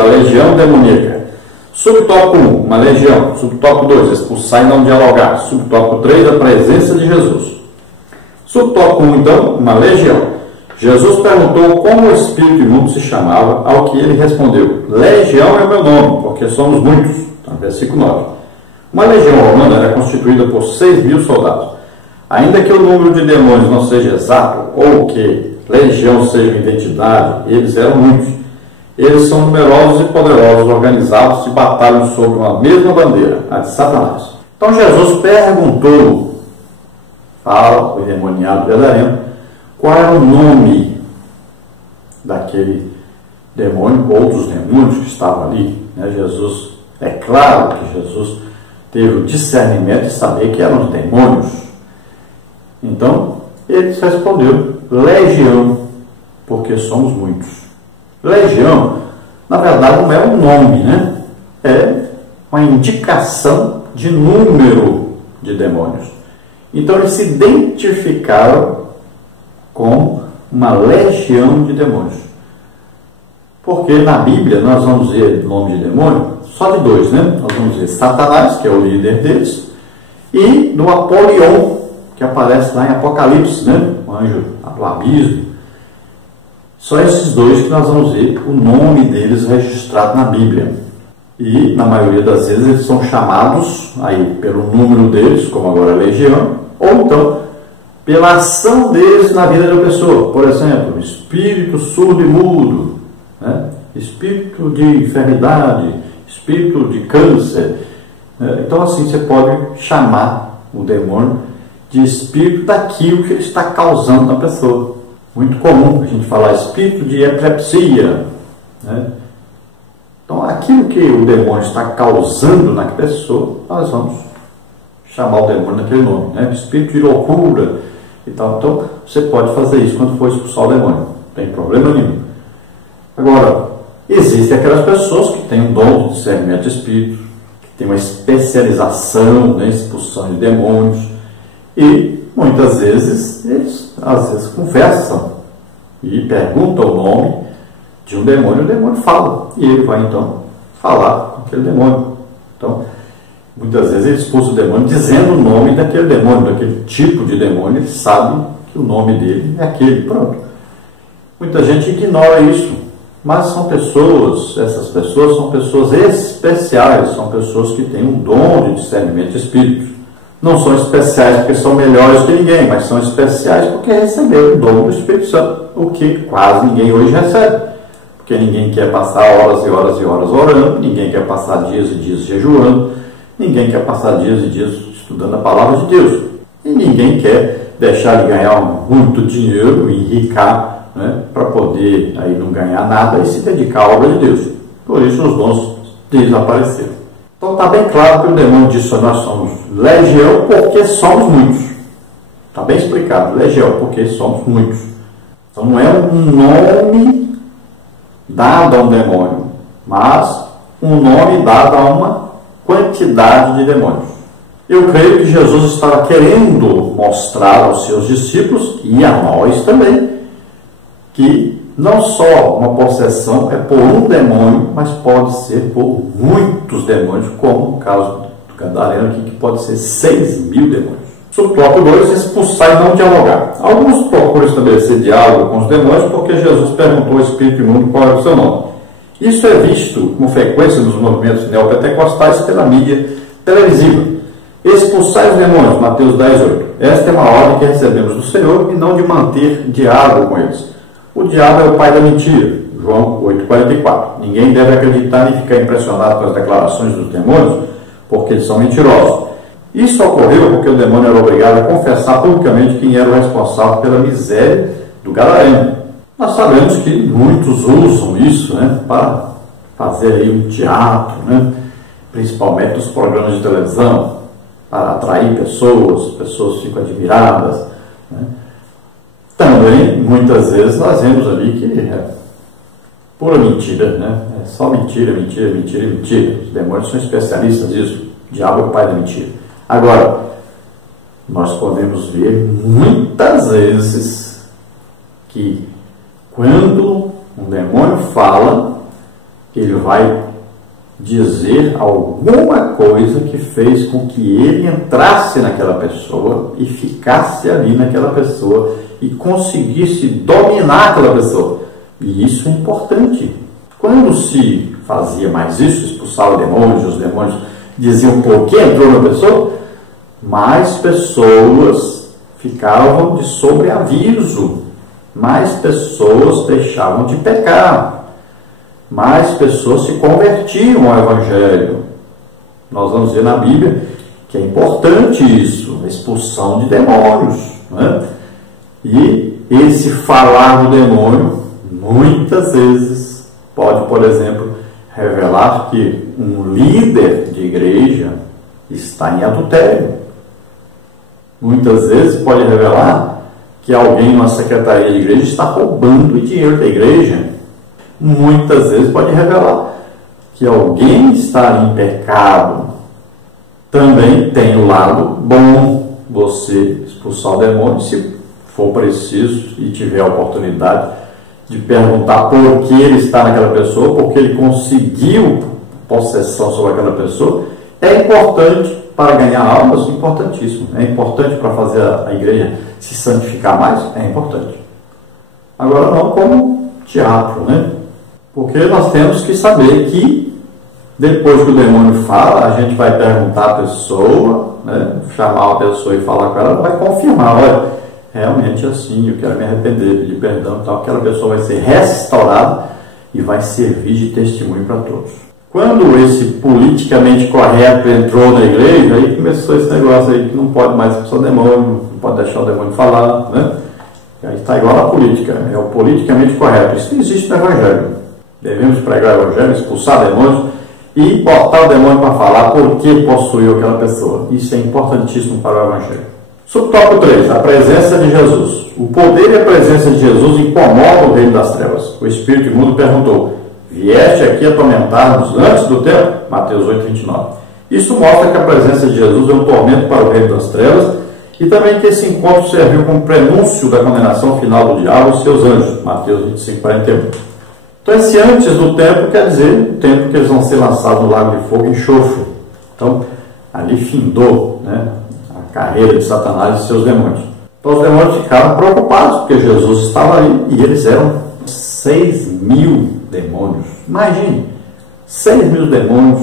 a legião demoníaca. Subtópico 1, uma legião. Subtópico 2, expulsar e não dialogar. Subtópico 3, a presença de Jesus. Subtópico 1, então, uma legião. Jesus perguntou como o espírito imundo se chamava, ao que ele respondeu: legião é o meu nome, porque somos muitos. Então, versículo 9. Uma legião romana era constituída por 6.000 soldados. Ainda que o número de demônios não seja exato, ou que legião seja uma identidade, eles eram muitos. Eles são numerosos e poderosos, organizados e batalham sobre uma mesma bandeira, a de Satanás. Então Jesus perguntou ao endemoniado gadareno qual era o nome daquele demônio, outros demônios que estavam ali. Jesus, é claro que Jesus teve o discernimento de saber que eram os demônios. Então, ele respondeu: legião, porque somos muitos. Legião, na verdade, não é um nome, né? É uma indicação de número de demônios. Então, eles se identificaram com uma legião de demônios. Porque na Bíblia nós vamos ver nome de demônio só de dois, né? Nós vamos ver Satanás, que é o líder deles, e do Apolion, que aparece lá em Apocalipse, né? O anjo do abismo. Só esses dois que nós vamos ver o nome deles registrado na Bíblia. E, na maioria das vezes, eles são chamados aí pelo número deles, como agora a legião, ou então pela ação deles na vida da pessoa. Por exemplo, espírito surdo e mudo, né? Espírito de enfermidade, espírito de câncer. Então, assim, você pode chamar o demônio de espírito daquilo que ele está causando na pessoa. Muito comum a gente falar espírito de epilepsia, né? Então, aquilo que o demônio está causando na pessoa, nós vamos chamar o demônio daquele nome, né? Espírito de loucura e tal. Então, você pode fazer isso quando for expulsar o demônio, não tem problema nenhum. Agora, existem aquelas pessoas que têm um dom de discernimento de espírito, que têm uma especialização na expulsão de demônios, e muitas vezes eles conversam e perguntam o nome de um demônio, o demônio fala, e ele vai então falar com aquele demônio. Então, muitas vezes ele expulsa o demônio dizendo o nome daquele demônio, daquele tipo de demônio. Ele sabe que o nome dele é aquele, pronto. Muita gente ignora isso, mas são pessoas, essas pessoas são pessoas especiais, são pessoas que têm um dom de discernimento de espíritos. Não são especiais porque são melhores que ninguém, mas são especiais porque receberam o dom do Espírito Santo, o que quase ninguém hoje recebe. Porque ninguém quer passar horas e horas e horas orando, ninguém quer passar dias e dias jejuando, ninguém quer passar dias e dias estudando a palavra de Deus. E ninguém quer deixar de ganhar muito dinheiro, enricar, né, para poder aí não ganhar nada e se dedicar à obra de Deus. Por isso os dons desapareceram. Então está bem claro que o demônio disse: nós somos legião porque somos muitos. Está bem explicado, legião porque somos muitos. Então não é um nome dado a um demônio, mas um nome dado a uma quantidade de demônios. Eu creio que Jesus estava querendo mostrar aos seus discípulos, e a nós também, que não só uma possessão é por um demônio, mas pode ser por muitos demônios, como no caso do gadareno aqui, que pode ser 6.000 demônios. Subtópico 2, expulsar e não dialogar. Alguns procuram estabelecer diálogo com os demônios porque Jesus perguntou ao espírito imundo qual era o seu nome. Isso é visto com frequência nos movimentos neopentecostais pela mídia televisiva. Expulsar os demônios, Mateus 10:8. Esta é uma ordem que recebemos do Senhor e não de manter diálogo com eles. O diabo é o pai da mentira, João 8,44. Ninguém deve acreditar nem ficar impressionado com as declarações dos demônios, porque eles são mentirosos. Isso ocorreu porque o demônio era obrigado a confessar publicamente quem era o responsável pela miséria do gadareno. Nós sabemos que muitos usam isso, né, para fazer aí um teatro, né, principalmente nos programas de televisão, para atrair pessoas ficam admiradas, né. Também, muitas vezes, nós vemos ali que é pura mentira, né? É só mentira, mentira, mentira, mentira. Os demônios são especialistas nisso. O diabo é o pai da mentira. Agora, nós podemos ver muitas vezes que quando um demônio fala, ele vai dizer alguma coisa que fez com que ele entrasse naquela pessoa e ficasse ali naquela pessoa e conseguisse dominar aquela pessoa. E isso é importante. Quando se fazia mais isso, expulsava os demônios diziam por que entrou na pessoa, mais pessoas ficavam de sobreaviso, mais pessoas deixavam de pecar, mais pessoas se convertiam ao Evangelho. Nós vamos ver na Bíblia que é importante isso, a expulsão de demônios, né? E esse falar do demônio, muitas vezes, pode, por exemplo, revelar que um líder de igreja está em adultério. Muitas vezes pode revelar que alguém numa secretaria de igreja está roubando o dinheiro da igreja. Muitas vezes pode revelar que alguém está em pecado. Também tem o lado bom, você expulsar o demônio, se for preciso e tiver a oportunidade de perguntar por que ele está naquela pessoa, porque ele conseguiu possessão sobre aquela pessoa, é importante para ganhar almas, importantíssimo. É importante para fazer a igreja se santificar mais, é importante. Agora não como teatro, né? Porque nós temos que saber que depois que o demônio fala, a gente vai perguntar à pessoa, né? Chamar a pessoa e falar com ela, ela vai confirmar, olha, realmente assim, eu quero me arrepender, pedir perdão e tal. Aquela pessoa vai ser restaurada e vai servir de testemunho para todos. Quando esse politicamente correto entrou na igreja, aí começou esse negócio aí que não pode mais expulsar o demônio, não pode deixar o demônio falar, né? E aí está igual a política, é o politicamente correto. Isso não existe no Evangelho. Devemos pregar o Evangelho, expulsar demônios e botar o demônio para falar por que possuiu aquela pessoa. Isso é importantíssimo para o Evangelho. Subtópico 3, a presença de Jesus. O poder e a presença de Jesus incomodam o reino das trevas. O espírito imundo perguntou: vieste aqui atormentar-nos antes do tempo? Mateus 8, 29. Isso mostra que a presença de Jesus é um tormento para o reino das trevas e também que esse encontro serviu como prenúncio da condenação final do diabo e seus anjos. Mateus 25, 41. Então esse antes do tempo quer dizer o tempo que eles vão ser lançados no lago de fogo e enxofre. Então ali findou, né, a carreira de Satanás e seus demônios. Então os demônios ficaram preocupados porque Jesus estava ali e eles eram 6.000 demônios. Imagine, 6.000 demônios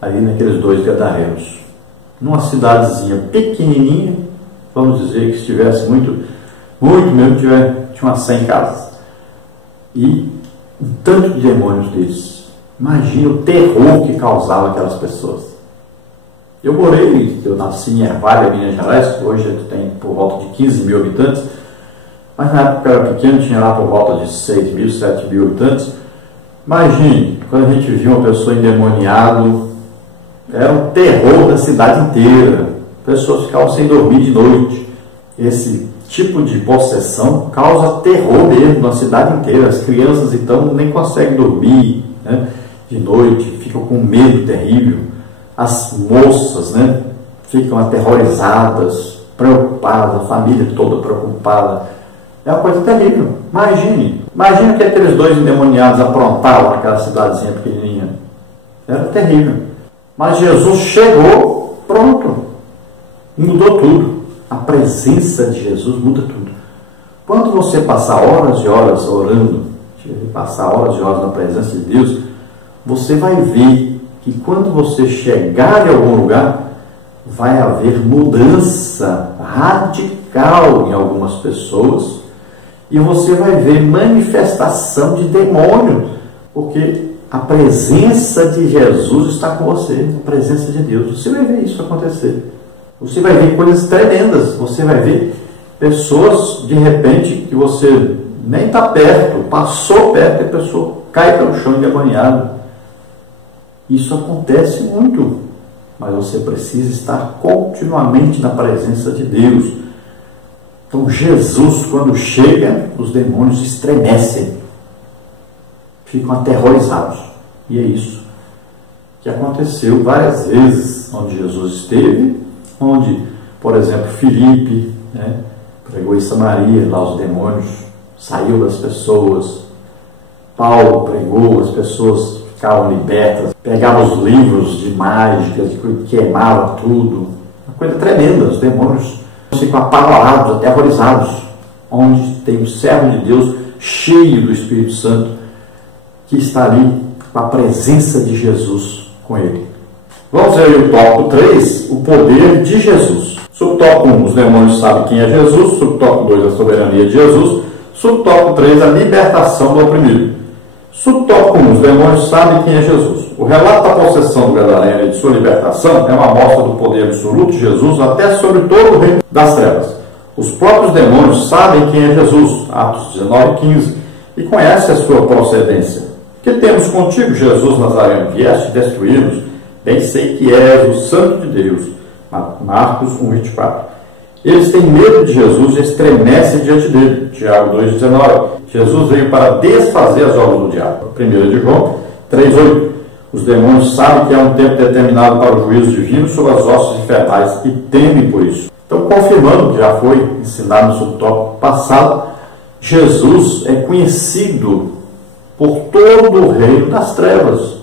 ali naqueles 2 gadarenos. Numa cidadezinha pequenininha, vamos dizer que se tivesse muito mesmo, tinha umas 100 casas. E um tanto de demônios deles. Imagine o terror que causava aquelas pessoas. Eu nasci em Ervalha, Minas Gerais, hoje tem por volta de 15.000 habitantes, mas na época eu era pequeno, tinha lá por volta de 6.000, 7.000 habitantes. Imagine, quando a gente via uma pessoa endemoniada, era um terror da cidade inteira. Pessoas ficavam sem dormir de noite. Esse tipo de possessão causa terror mesmo na cidade inteira. As crianças então nem conseguem dormir, né, de noite, ficam com medo terrível. As moças, né, ficam aterrorizadas, preocupadas, a família toda preocupada. É uma coisa terrível. Imagine o que aqueles 2 endemoniados aprontavam naquela cidadezinha pequenininha. Era terrível. Mas Jesus chegou, pronto. Mudou tudo. A presença de Jesus muda tudo. Quando você passar horas e horas orando, passar horas e horas na presença de Deus, você vai ver que quando você chegar em algum lugar, vai haver mudança radical em algumas pessoas e você vai ver manifestação de demônio, porque a presença de Jesus está com você, a presença de Deus. Você vai ver isso acontecer. Você vai ver coisas tremendas. Você vai ver pessoas, de repente, que você nem está perto, passou perto e a pessoa cai para o chão endemoniada. Isso acontece muito, mas você precisa estar continuamente na presença de Deus. Então Jesus, quando chega, os demônios estremecem, ficam aterrorizados. E é isso que aconteceu várias vezes onde Jesus esteve, onde, por exemplo, Filipe, né, pregou em Samaria, lá os demônios saiu das pessoas. Paulo pregou, as pessoas ficavam libertas, pegavam os livros de mágicas, queimavam tudo. Uma coisa tremenda, os demônios ficam apavorados, aterrorizados, onde tem um servo de Deus cheio do Espírito Santo, que está ali com a presença de Jesus com ele. Vamos ver aí o tópico 3, o poder de Jesus. Subtópico 1, os demônios sabem quem é Jesus. Subtópico 2, a soberania de Jesus. Subtópico 3, a libertação do oprimido. Subtópico 1, os demônios sabem quem é Jesus. O relato da possessão do Gadareno e de sua libertação é uma amostra do poder absoluto de Jesus até sobre todo o reino das trevas. Os próprios demônios sabem quem é Jesus, Atos 19 e 15, e conhecem a sua procedência. Que temos contigo, Jesus Nazareno, vieste destruí-nos, bem sei que és o Santo de Deus. Marcos 1:24. Eles têm medo de Jesus e estremecem diante dele. Tiago 2:19. Jesus veio para desfazer as obras do diabo. 1 de João 3:8. Os demônios sabem que há um tempo determinado para o juízo divino sobre as hostes infernais e temem por isso. Então, confirmando o que já foi ensinado no subtópico passado, Jesus é conhecido por todo o reino das trevas.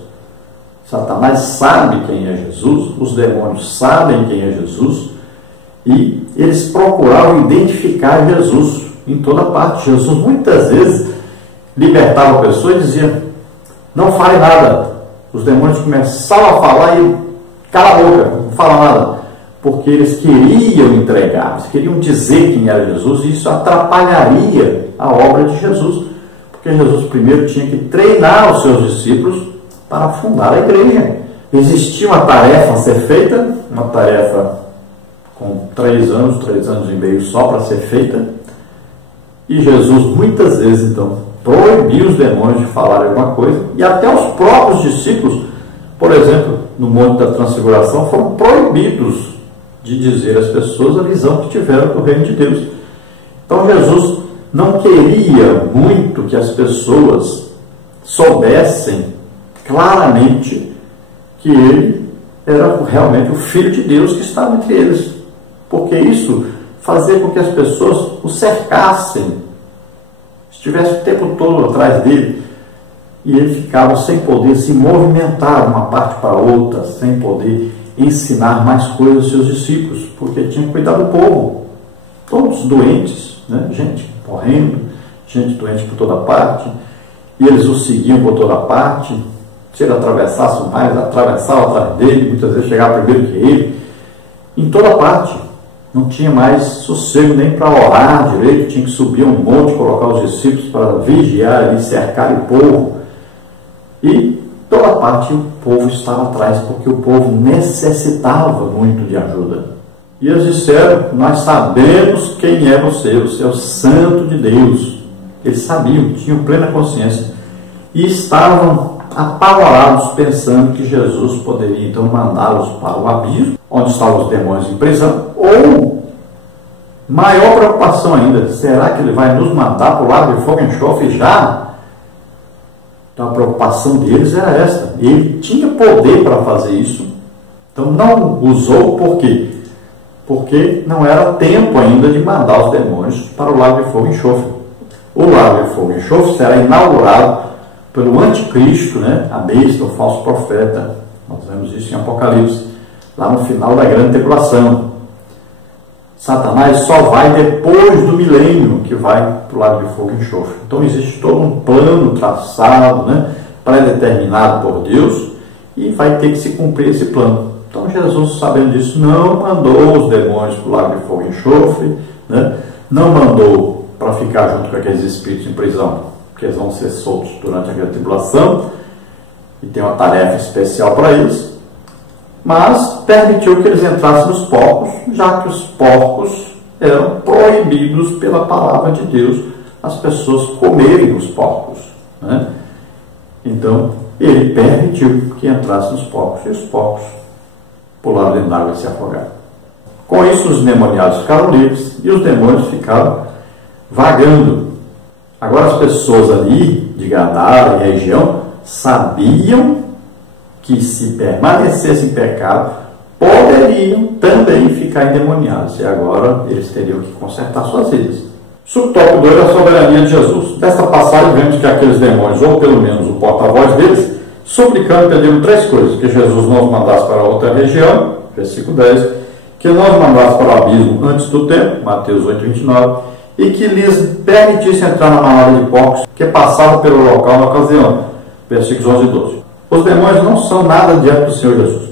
Satanás sabe quem é Jesus, os demônios sabem quem é Jesus, e eles procuravam identificar Jesus em toda parte. Jesus muitas vezes libertava a pessoa e dizia: não fale nada. Os demônios começavam a falar e cala a boca, não fala nada, porque eles queriam entregar, eles queriam dizer quem era Jesus, e isso atrapalharia a obra de Jesus, porque Jesus primeiro tinha que treinar os seus discípulos para fundar a igreja. Existia uma tarefa a ser feita, uma tarefa com 3 anos e meio só para ser feita, e Jesus muitas vezes então proibiu os demônios de falar alguma coisa, e até os próprios discípulos, por exemplo, no Monte da Transfiguração, foram proibidos de dizer às pessoas a visão que tiveram do reino de Deus. Então Jesus não queria muito que as pessoas soubessem claramente que ele era realmente o Filho de Deus que estava entre eles, porque isso fazia com que as pessoas o cercassem, estivessem o tempo todo atrás dele, e ele ficava sem poder se movimentar de uma parte para outra, sem poder ensinar mais coisas aos seus discípulos, porque tinha que cuidar do povo, todos doentes, né? Gente morrendo, gente doente por toda parte, e eles o seguiam por toda parte. Se ele atravessasse o mar, eles atravessavam atrás dele, muitas vezes chegava primeiro que ele, em toda parte. Não tinha mais sossego nem para orar direito, tinha que subir um monte, colocar os discípulos para vigiar e cercar o povo. E toda parte o povo estava atrás, porque o povo necessitava muito de ajuda. E eles disseram: nós sabemos quem é você é o Santo de Deus. Eles sabiam, tinham plena consciência, e estavam apavorados, pensando que Jesus poderia então mandá-los para o abismo, onde estavam os demônios em prisão, ou, maior preocupação ainda, será que ele vai nos mandar para o lago de fogo e enxofre já? Então a preocupação deles era esta. Ele tinha poder para fazer isso, então não usou. Por quê? Porque não era tempo ainda de mandar os demônios para o lago de fogo e enxofre. O lago de fogo e enxofre será inaugurado pelo anticristo, né? A besta, o falso profeta. Nós vemos isso em Apocalipse, lá no final da grande tribulação. Satanás só vai depois do milênio, que vai para o lago de fogo e enxofre. Então existe todo um plano traçado, né? Pré-determinado por Deus, e vai ter que se cumprir esse plano. Então Jesus, sabendo disso, não mandou os demônios para o lago de fogo e enxofre, né? Não mandou para ficar junto com aqueles espíritos em prisão, porque eles vão ser soltos durante a grande tribulação, e tem uma tarefa especial para eles, mas permitiu que eles entrassem nos porcos, já que os porcos eram proibidos pela palavra de Deus, as pessoas comerem os porcos, né? Então ele permitiu que entrassem nos porcos, e os porcos pularam dentro d'água e se afogaram. Com isso, os demoniados ficaram livres e os demônios ficaram vagando. Agora, as pessoas ali de Gadara e região sabiam que, se permanecessem em pecado, poderiam também ficar endemoniados, e agora eles teriam que consertar suas vidas. Subtópico 2, a soberania de Jesus. Desta passagem vemos que aqueles demônios, ou pelo menos o porta-voz deles, suplicando, pedindo três coisas: que Jesus não os mandasse para outra região, versículo 10, que não os mandasse para o abismo antes do tempo, Mateus 8:29, e que lhes permitisse entrar na manada de porcos que passavam pelo local na ocasião, versículos 11 e 12. Os demônios não são nada diante do Senhor Jesus.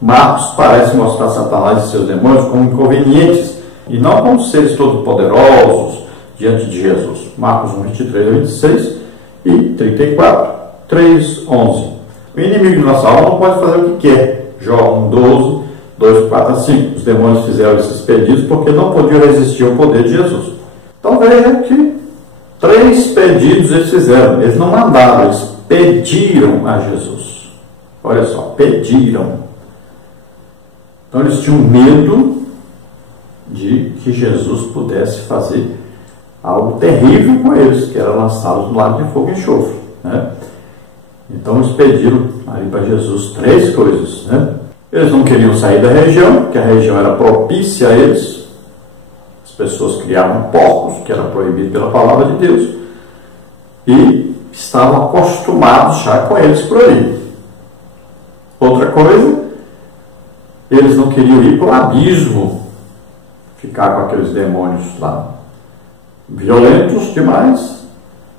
Marcos parece mostrar Satanás e seus demônios como inconvenientes e não como seres todo-poderosos diante de Jesus. Marcos 1:23-26 e 34, 3:11. O inimigo de nossa alma não pode fazer o que quer. Jó 1:12, 2:4-5. Os demônios fizeram esses pedidos porque não podiam resistir ao poder de Jesus. Então veja que 3 pedidos eles fizeram. Eles não mandaram, eles pediram a Jesus. Olha só, pediram. Então eles tinham medo de que Jesus pudesse fazer algo terrível com eles, que era lançá-los no lago de fogo e enxofre, né? Então eles pediram aí para Jesus 3 coisas, né? Eles não queriam sair da região, porque a região era propícia a eles. As pessoas criavam porcos, que era proibido pela palavra de Deus, e estavam acostumados já com eles por aí. Outra coisa, eles não queriam ir para o abismo, ficar com aqueles demônios lá, violentos demais,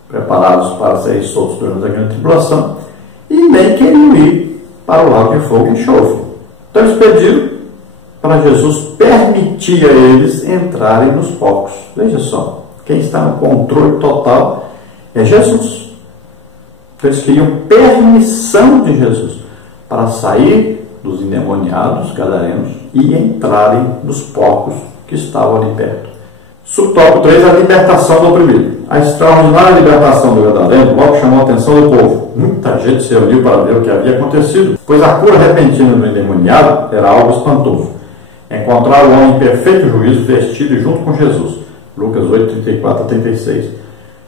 preparados para serem soltos durante a grande tribulação, e nem queriam ir para o lago de fogo e enxofre. Então eles pediram para Jesus permitir a eles entrarem nos porcos. Veja só, quem está no controle total é Jesus. Então eles queriam permissão de Jesus para sair dos endemoniados gadarenos e entrarem nos porcos que estavam ali perto. Subtópico 3, a libertação do oprimido. A extraordinária libertação do gadareno logo chamou a atenção do povo. Muita gente se reuniu para ver o que havia acontecido, pois a cura repentina do endemoniado era algo espantoso. Encontrar o homem em perfeito juízo vestido junto com Jesus. Lucas 8:34-36.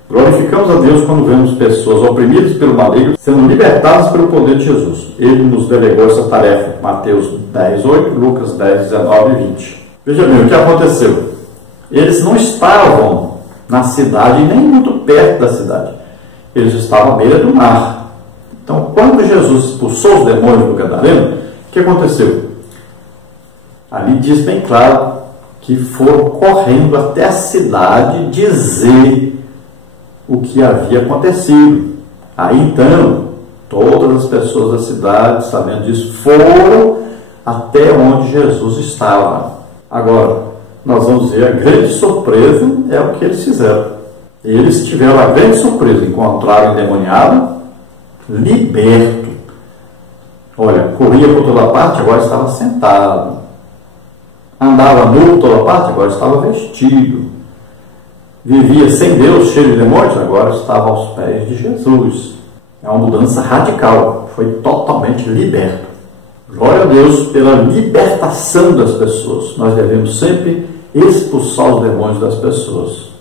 Glorificamos a Deus quando vemos pessoas oprimidas pelo maligno sendo libertadas pelo poder de Jesus. Ele nos delegou essa tarefa. Mateus 10:8, Lucas 10:19-20. Veja bem o que aconteceu. Eles não estavam na cidade, nem muito perto da cidade. Eles estavam à beira do mar. Então, quando Jesus expulsou os demônios do gadareno, o que aconteceu? Ali diz bem claro que foram correndo até a cidade dizer o que havia acontecido. Aí então, todas as pessoas da cidade, sabendo disso, foram até onde Jesus estava. Agora, nós vamos ver a grande surpresa é o que eles fizeram. Eles tiveram a grande surpresa, encontraram o endemoniado liberto. Olha, corria por toda parte, agora estava sentado. Andava nu por toda parte, agora estava vestido. Vivia sem Deus, cheio de demônios, agora estava aos pés de Jesus. É uma mudança radical, foi totalmente liberto. Glória a Deus pela libertação das pessoas. Nós devemos sempre expulsar os demônios das pessoas.